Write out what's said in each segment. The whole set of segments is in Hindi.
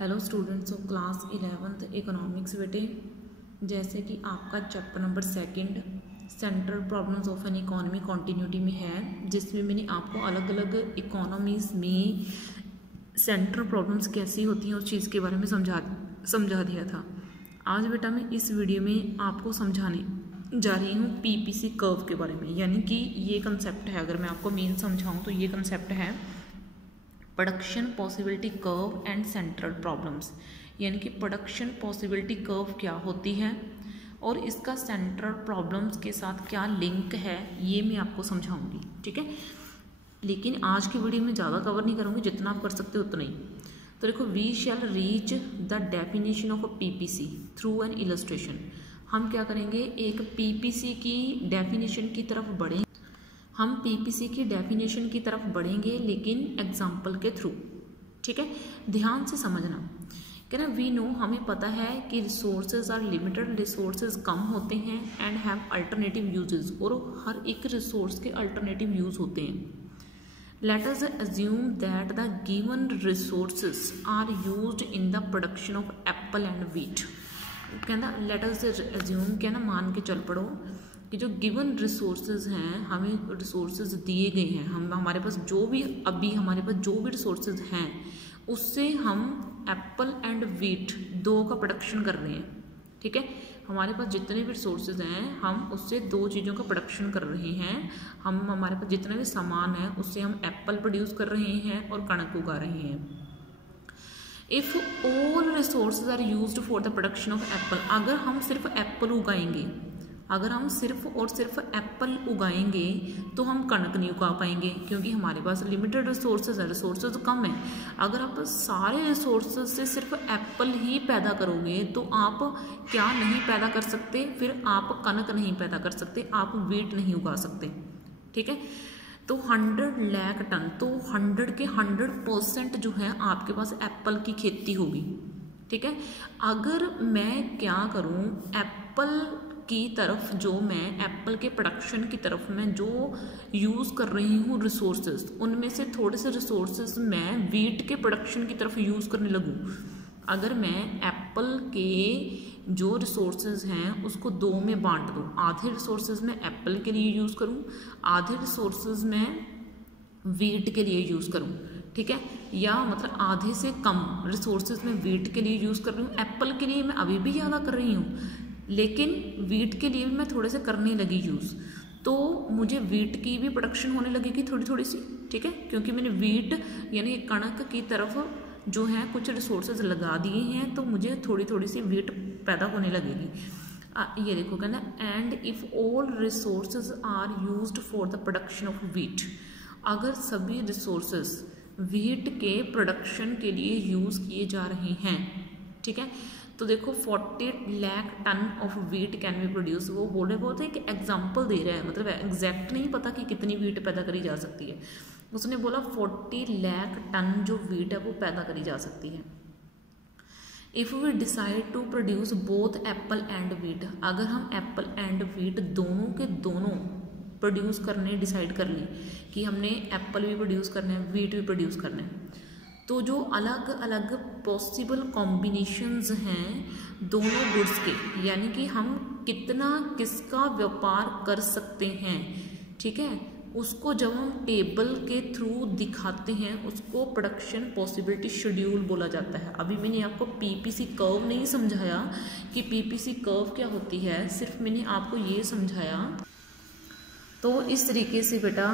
Hello students of class 11th economics बेटे, जैसे कि आपका chapter number 2 central problems of an economy continuity में है, जिसमें मैंने आपको अलग अलग इकोनॉमीज़ में सेंट्रल प्रॉब्लम्स कैसी होती हैं उस चीज़ के बारे में समझा दिया था। आज बेटा मैं इस वीडियो में आपको समझाने जा रही हूँ पीपीसी कर्व के बारे में। यानी कि ये कंसेप्ट है, अगर मैं आपको मेन समझाऊँ तो ये कंसेप्ट है production possibility curve and central problems. यानी कि प्रोडक्शन पॉसिबिलिटी कर्व क्या होती है और इसका सेंट्रल प्रॉब्लम्स के साथ क्या लिंक है, ये मैं आपको समझाऊंगी। ठीक है, लेकिन आज की वीडियो में ज़्यादा कवर नहीं करूँगी, जितना आप कर सकते हो उतना ही। तो देखो, we shall reach the definition of a PPC through an illustration. हम क्या करेंगे, एक पीपीसी की डेफिनेशन की तरफ बढ़ेंगे। हम पीपीसी की डेफिनेशन की तरफ बढ़ेंगे लेकिन एग्जाम्पल के थ्रू। ठीक है, ध्यान से समझना। कहना वी नो, हमें पता है कि रिसोर्सेज आर लिमिटेड, रिसोर्सेज कम होते हैं एंड हैव अल्टरनेटिव यूजेस, और हर एक रिसोर्स के अल्टरनेटिव यूज होते हैं। Let us assume that the given resources are used in the production of apple and wheat. कहना लेट अस अज्यूम, कहना मान के चल पड़ो कि जो गिवन रिसोर्सेज हैं, हमें रिसोर्सेज दिए गए हैं, हम हमारे पास जो भी रिसोर्सेज हैं उससे हम एप्पल एंड व्हीट दो का प्रोडक्शन कर रहे हैं। ठीक है, हमारे पास जितने भी रिसोर्सेज हैं हम उससे दो चीज़ों का प्रोडक्शन कर रहे हैं। हमारे पास जितने भी सामान है उससे हम एप्पल प्रोड्यूस कर रहे हैं और कणक उगा रहे हैं। If all resources are used for the production of apple, अगर हम सिर्फ एप्पल उगाएंगे, अगर हम सिर्फ और सिर्फ एप्पल उगाएंगे तो हम कणक नहीं उगा पाएंगे, क्योंकि हमारे पास लिमिटेड रिसोर्सेज है, रिसोर्सेज कम है। अगर आप सारे रिसोर्सेज से सिर्फ एप्पल ही पैदा करोगे तो आप क्या नहीं पैदा कर सकते, फिर आप कणक नहीं पैदा कर सकते, आप व्हीट नहीं उगा सकते। ठीक है, तो 100 लाख टन, तो 100 के 100% जो है आपके पास एप्पल की खेती होगी। ठीक है, अगर मैं क्या करूँ, एप्पल की तरफ जो मैं एप्पल के प्रोडक्शन की तरफ मैं जो यूज़ कर रही हूँ रिसोर्सेज, उनमें से थोड़े से रिसोर्सेज मैं व्हीट के प्रोडक्शन की तरफ यूज़ करने लगूँ। अगर मैं एप्पल के जो रिसोर्सेज हैं उसको दो में बांट दूँ, आधे रिसोर्सेज मैं एप्पल के लिए यूज़ करूँ, आधे रिसोर्सेज मैं व्हीट के लिए यूज़ करूँ। ठीक है, या मतलब आधे से कम रिसोर्सेज मैं व्हीट के लिए यूज़ कर रही हूँ, एप्पल के लिए मैं अभी भी ज़्यादा कर रही हूँ, लेकिन व्हीट के लिए भी मैं थोड़े से करने लगी यूज़, तो मुझे व्हीट की भी प्रोडक्शन होने लगेगी थोड़ी थोड़ी सी। ठीक है, क्योंकि मैंने व्हीट यानी कणक की तरफ जो है कुछ रिसोर्सेज लगा दिए हैं, तो मुझे थोड़ी थोड़ी सी व्हीट पैदा होने लगेगी। ये देखो, कहना and if all resources are used for the production of wheat, अगर सभी रिसोर्सेज व्हीट के प्रोडक्शन के लिए यूज़ किए जा रहे हैं। ठीक है, तो देखो 40 lakh ton of wheat can be produce. वो बोले बहुत है कि एग्जाम्पल दे रहा है, मतलब एग्जैक्ट नहीं पता कि कितनी व्हीट पैदा करी जा सकती है। उसने बोला 40 लाख टन जो व्हीट है वो पैदा करी जा सकती है। If we decide to produce both apple and wheat, अगर हम एप्पल एंड व्हीट दोनों के दोनों प्रोड्यूस करने डिसाइड कर ली कि हमने एप्पल भी प्रोड्यूस करना है, व्हीट भी प्रोड्यूस करना है, तो जो अलग अलग पॉसिबल कॉम्बिनेशंस हैं दोनों गुड्स के, यानी कि हम कितना किसका व्यापार कर सकते हैं, ठीक है, उसको जब हम टेबल के थ्रू दिखाते हैं उसको प्रोडक्शन पॉसिबिलिटी शेड्यूल बोला जाता है। अभी मैंने आपको पीपीसी कर्व नहीं समझाया कि पीपीसी कर्व क्या होती है, सिर्फ मैंने आपको ये समझाया। तो इस तरीके से बेटा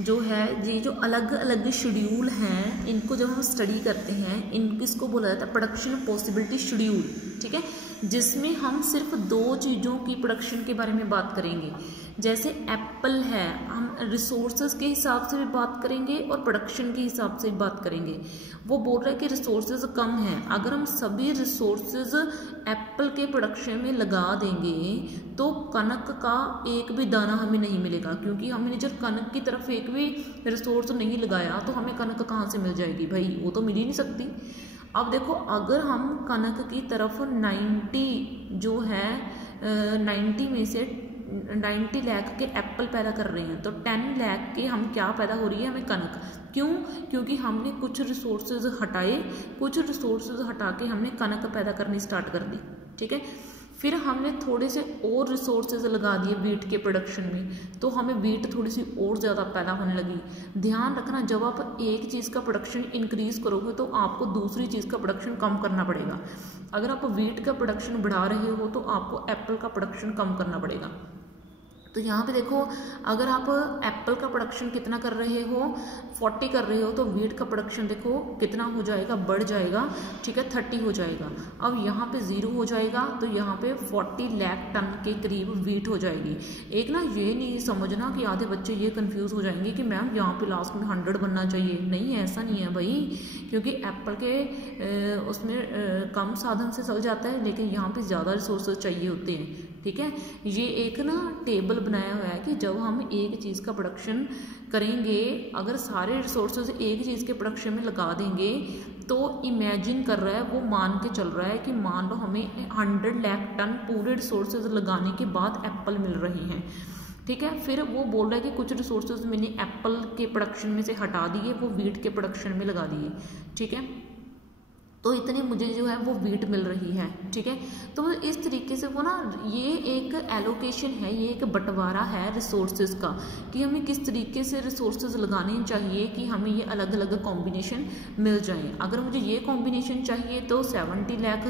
जो है ये जो अलग अलग शेड्यूल हैं, इनको जब हम स्टडी करते हैं, इसको बोला जाता है प्रोडक्शन पॉसिबिलिटी शेड्यूल। ठीक है, जिसमें हम सिर्फ दो चीज़ों की प्रोडक्शन के बारे में बात करेंगे। जैसे एप्पल है, हम रिसोर्सेज के हिसाब से भी बात करेंगे और प्रोडक्शन के हिसाब से भी बात करेंगे। वो बोल रहा है कि रिसोर्सेज कम हैं, अगर हम सभी रिसोर्सेज एप्पल के प्रोडक्शन में लगा देंगे तो कणक का एक भी दाना हमें नहीं मिलेगा, क्योंकि हमने जब कणक की तरफ एक भी रिसोर्स नहीं लगाया तो हमें कणक कहाँ से मिल जाएगी भाई, वो तो मिल ही नहीं सकती। अब देखो, अगर हम कणक की तरफ 90 जो है 90 में से 90 लाख के एप्पल पैदा कर रहे हैं, तो 10 लाख के हम क्या पैदा हो रही है, हमें कनक। क्यों? क्योंकि हमने कुछ रिसोर्सेज हटाए, कुछ रिसोर्सेज हटा के हमने कनक पैदा करनी स्टार्ट कर दी। ठीक है, फिर हमने थोड़े से और रिसोर्सेज लगा दिए वीट के प्रोडक्शन में, तो हमें वीट थोड़ी सी और ज़्यादा पैदा होने लगी। ध्यान रखना, जब आप एक चीज़ का प्रोडक्शन इंक्रीज़ करोगे तो आपको दूसरी चीज़ का प्रोडक्शन कम करना पड़ेगा। अगर आप वीट का प्रोडक्शन बढ़ा रहे हो तो आपको एप्पल का प्रोडक्शन कम करना पड़ेगा। तो यहाँ पे देखो, अगर आप एप्पल का प्रोडक्शन कितना कर रहे हो, 40 कर रहे हो, तो वीट का प्रोडक्शन देखो कितना हो जाएगा, बढ़ जाएगा। ठीक है, 30 हो जाएगा। अब यहाँ पे 0 हो जाएगा, तो यहाँ पे 40 लाख टन के करीब वीट हो जाएगी। एक ना ये नहीं समझना कि आधे बच्चे ये कंफ्यूज हो जाएंगे कि मैम यहाँ पे लास्ट में 100 बनना चाहिए। नहीं, ऐसा नहीं है भाई, क्योंकि एप्पल के उसमें कम साधन से चल जाता है, लेकिन यहाँ पे ज़्यादा रिसोर्सेज चाहिए होते हैं। ठीक है, ये एक ना टेबल बनाया हुआ है कि जब हम एक चीज़ का प्रोडक्शन करेंगे, अगर सारे रिसोर्सेज एक चीज़ के प्रोडक्शन में लगा देंगे, तो इमेजिन कर रहा है, वो मान के चल रहा है कि मान लो हमें 100 लाख टन पूरे रिसोर्सेज लगाने के बाद एप्पल मिल रही हैं। ठीक है, फिर वो बोल रहा है कि कुछ रिसोर्सेज मैंने एप्पल के प्रोडक्शन में से हटा दिए, वो वीट के प्रोडक्शन में लगा दिए। ठीक है, तो इतनी मुझे जो है वो वीट मिल रही है। ठीक है, तो इस तरीके से वो ना, ये एक एलोकेशन है, ये एक बंटवारा है रिसोर्सेज का, कि हमें किस तरीके से रिसोर्सेज लगाने चाहिए कि हमें ये अलग अलग कॉम्बिनेशन मिल जाएं। अगर मुझे ये कॉम्बिनेशन चाहिए तो 70 लाख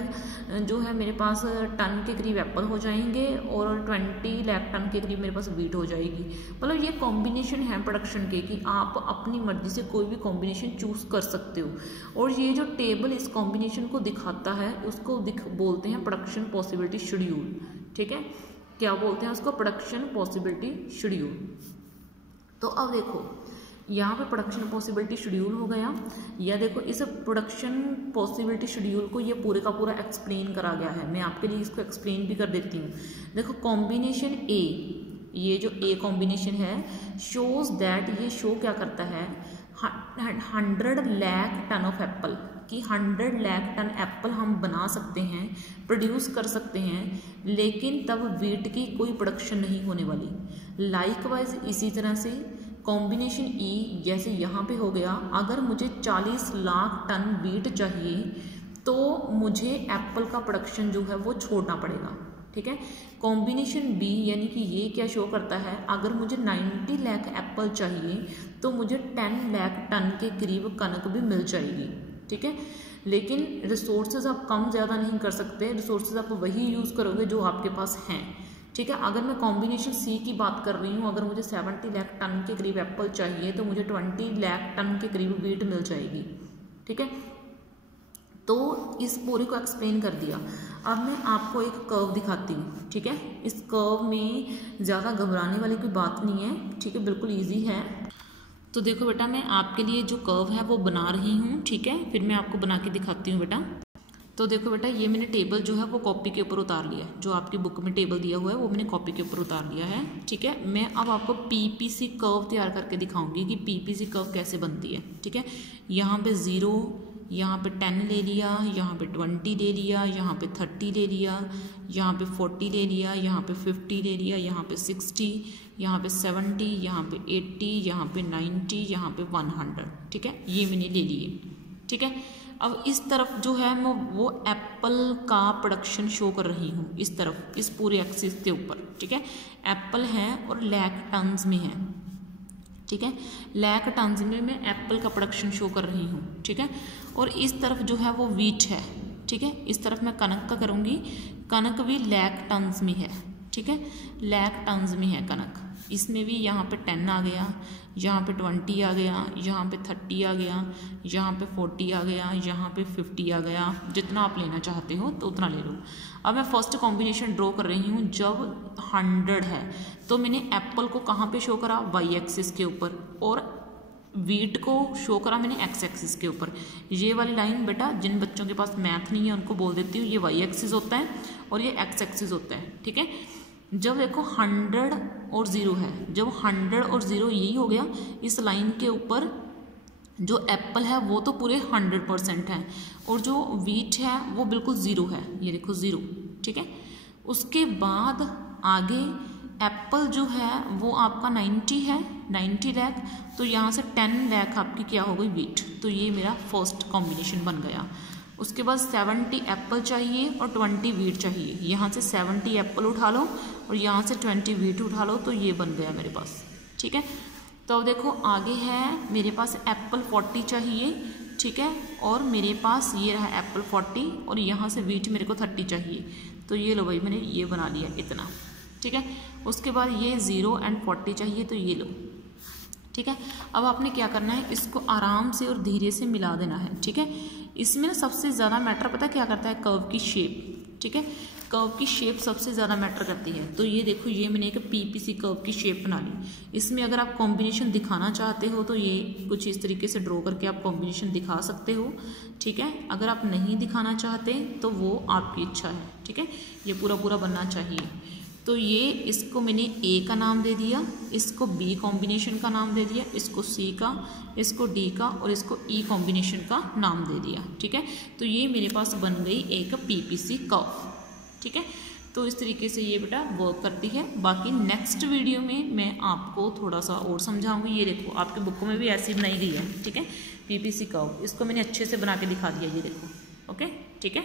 जो है मेरे पास टन के करीब एप्पल हो जाएंगे, और 20 लाख टन के करीब मेरे पास वीट हो जाएगी। मतलब ये कॉम्बिनेशन है प्रोडक्शन के, कि आप अपनी मर्जी से कोई भी कॉम्बिनेशन चूज कर सकते हो। और ये जो टेबल इस कॉम्बिनेशन को दिखाता है, उसको बोलते हैं प्रोडक्शन पॉसिबिलिटी शेड्यूल। ठीक है, क्या बोलते हैं उसको? Production possibility schedule. तो अब देखो, यहाँ पे प्रोडक्शन पॉसिबिलिटी शेड्यूल हो गया, या देखो इस प्रोडक्शन पॉसिबिलिटी शेड्यूल को ये पूरे का पूरा एक्सप्लेन करा गया है। मैं आपके लिए इसको एक्सप्लेन भी कर देती हूँ। देखो, कॉम्बिनेशन ए, ये जो ए कॉम्बिनेशन है, शोज दैट, ये शो क्या करता है, 100 लाख टन ऑफ एप्पल, कि 100 लाख टन एप्पल हम बना सकते हैं, प्रोड्यूस कर सकते हैं, लेकिन तब वीट की कोई प्रोडक्शन नहीं होने वाली। लाइकवाइज इसी तरह से कॉम्बिनेशन ई, जैसे यहाँ पे हो गया, अगर मुझे 40 लाख टन वीट चाहिए तो मुझे एप्पल का प्रोडक्शन जो है वो छोड़ना पड़ेगा। ठीक है, कॉम्बिनेशन बी यानी कि ये क्या शो करता है, अगर मुझे 90 लाख एप्पल चाहिए तो मुझे 10 लाख टन के करीब कनक भी मिल जाएगी। ठीक है, लेकिन रिसोर्सेज आप कम ज़्यादा नहीं कर सकते, रिसोर्सेज आप वही यूज़ करोगे जो आपके पास हैं। ठीक है, अगर मैं कॉम्बिनेशन सी की बात कर रही हूँ, अगर मुझे 70 लाख टन के करीब एप्पल चाहिए तो मुझे 20 लाख टन के करीब वीट मिल जाएगी। ठीक है, तो इस पूरे को एक्सप्लेन कर दिया। अब मैं आपको एक कर्व दिखाती हूँ। ठीक है, इस कर्व में ज़्यादा घबराने वाली कोई बात नहीं है। ठीक है, बिल्कुल ईजी है। तो देखो बेटा, मैं आपके लिए जो कर्व है वो बना रही हूँ। ठीक है, फिर मैं आपको बना के दिखाती हूँ बेटा। तो देखो बेटा, ये मैंने टेबल जो है वो कॉपी के ऊपर उतार लिया है, जो आपकी बुक में टेबल दिया हुआ है वो मैंने कॉपी के ऊपर उतार लिया है। ठीक है, मैं अब आपको पीपीसी कर्व तैयार करके दिखाऊंगी कि पीपीसी कर्व कैसे बनती है। ठीक है, यहाँ पे 0, यहाँ पे 10 ले लिया, यहाँ पे 20 ले लिया, यहाँ पे 30 ले लिया, यहाँ पे 40 ले लिया, यहाँ पे 50 ले लिया, यहाँ पे 60, यहाँ पे 70, यहाँ पे 80, यहाँ पे 90, यहाँ पे 100। ठीक है, ये मैंने ले लिए। ठीक है, अब इस तरफ जो है मैं वो एप्पल का प्रोडक्शन शो कर रही हूँ, इस तरफ, इस पूरे एक्सिस के ऊपर। ठीक है, एप्पल है और लाख टन्स में है। ठीक है, लाख टन्स में मैं एप्पल का प्रोडक्शन शो कर रही हूँ। ठीक है, और इस तरफ जो है वो वीट है। ठीक है, इस तरफ मैं कनक का करूँगी, कनक भी लाख टन्स में है। ठीक है, लाख टन्स में है कनक, इसमें भी यहाँ पे 10 आ गया, यहाँ पे 20 आ गया, यहाँ पे 30 आ गया, यहाँ पे 40 आ गया, यहाँ पे 50 आ गया। जितना आप लेना चाहते हो तो उतना ले लो। अब मैं फर्स्ट कॉम्बिनेशन ड्रॉ कर रही हूँ। जब 100 है तो मैंने एप्पल को कहाँ पे शो करा, वाई एक्सिस के ऊपर, और वीट को शो करा मैंने एक्स एक्सिस के ऊपर। ये वाली लाइन बेटा, जिन बच्चों के पास मैथ नहीं है उनको बोल देती हूँ, ये वाई एक्सिस होता है और ये एक्स एक्सिस होता है। ठीक है, जब देखो 100 और 0 है, जब 100 और 0 यही हो गया, इस लाइन के ऊपर जो एप्पल है वो तो पूरे 100% है, और जो वीट है वो बिल्कुल 0 है। ये देखो 0। ठीक है, उसके बाद आगे एप्पल जो है वो आपका 90 है, 90 लाख, तो यहाँ से 10 लाख आपकी क्या हो गई वीट, तो ये मेरा फर्स्ट कॉम्बिनेशन बन गया। उसके बाद 70 एप्पल चाहिए और 20 वीट चाहिए, यहाँ से 70 एप्पल उठा लो और यहाँ से 20 वीट उठा लो, तो ये बन गया मेरे पास। ठीक है, तो अब देखो आगे है मेरे पास एप्पल 40 चाहिए, ठीक है, और मेरे पास ये रहा एप्पल 40 और यहाँ से वीट मेरे को 30 चाहिए, तो ये लो भाई मैंने ये बना लिया इतना। ठीक है, उसके बाद ये 0 एंड 40 चाहिए, तो ये लो। ठीक है, अब आपने क्या करना है, इसको आराम से और धीरे से मिला देना है। ठीक है, इसमें ना सबसे ज़्यादा मैटर पता क्या करता है, कर्व की शेप। ठीक है, कर्व की शेप सबसे ज़्यादा मैटर करती है। तो ये देखो ये मैंने एक पीपीसी कर्व की शेप बना ली। इसमें अगर आप कॉम्बिनेशन दिखाना चाहते हो तो ये कुछ इस तरीके से ड्रॉ करके आप कॉम्बिनेशन दिखा सकते हो। ठीक है, अगर आप नहीं दिखाना चाहते तो वो आपकी इच्छा है। ठीक है, ये पूरा पूरा बनना चाहिए। तो ये इसको मैंने ए का नाम दे दिया, इसको बी कॉम्बिनेशन का नाम दे दिया, इसको सी का, इसको डी का और इसको ई कॉम्बिनेशन का नाम दे दिया। ठीक है, तो ये मेरे पास बन गई एक पीपीसी कर्व। ठीक है, तो इस तरीके से ये बेटा वर्क करती है। बाकी नेक्स्ट वीडियो में मैं आपको थोड़ा सा और समझाऊंगी। ये देखो आपके बुक में भी ऐसी बनाई गई है। ठीक है, पीपीसी कर्व, इसको मैंने अच्छे से बना के दिखा दिया, ये देखो। ओके, ठीक है,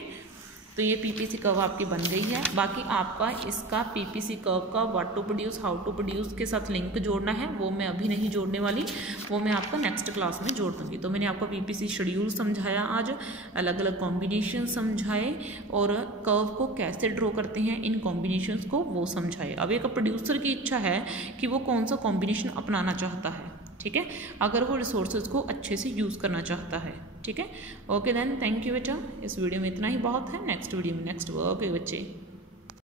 तो ये पीपीसी कर्व आपकी बन गई है। बाकी आपका इसका पीपीसी कर्व का what to produce, how to produce के साथ लिंक जोड़ना है, वो मैं अभी नहीं जोड़ने वाली, वो मैं आपका नेक्स्ट क्लास में जोड़ दूँगी। तो मैंने आपको पीपीसी शेड्यूल समझाया आज, अलग अलग कॉम्बिनेशन समझाए और कर्व को कैसे ड्रॉ करते हैं इन कॉम्बिनेशंस को वो समझाए। अब एक प्रोड्यूसर की इच्छा है कि वो कौन सा कॉम्बिनेशन अपनाना चाहता है। ठीक है, अगर वो रिसोर्सेज को अच्छे से यूज़ करना चाहता है। ठीक है, ओके देन, थैंक यू बेटा। इस वीडियो में इतना ही बहुत है। नेक्स्ट वीडियो में नेक्स्ट वर्क है बच्चे।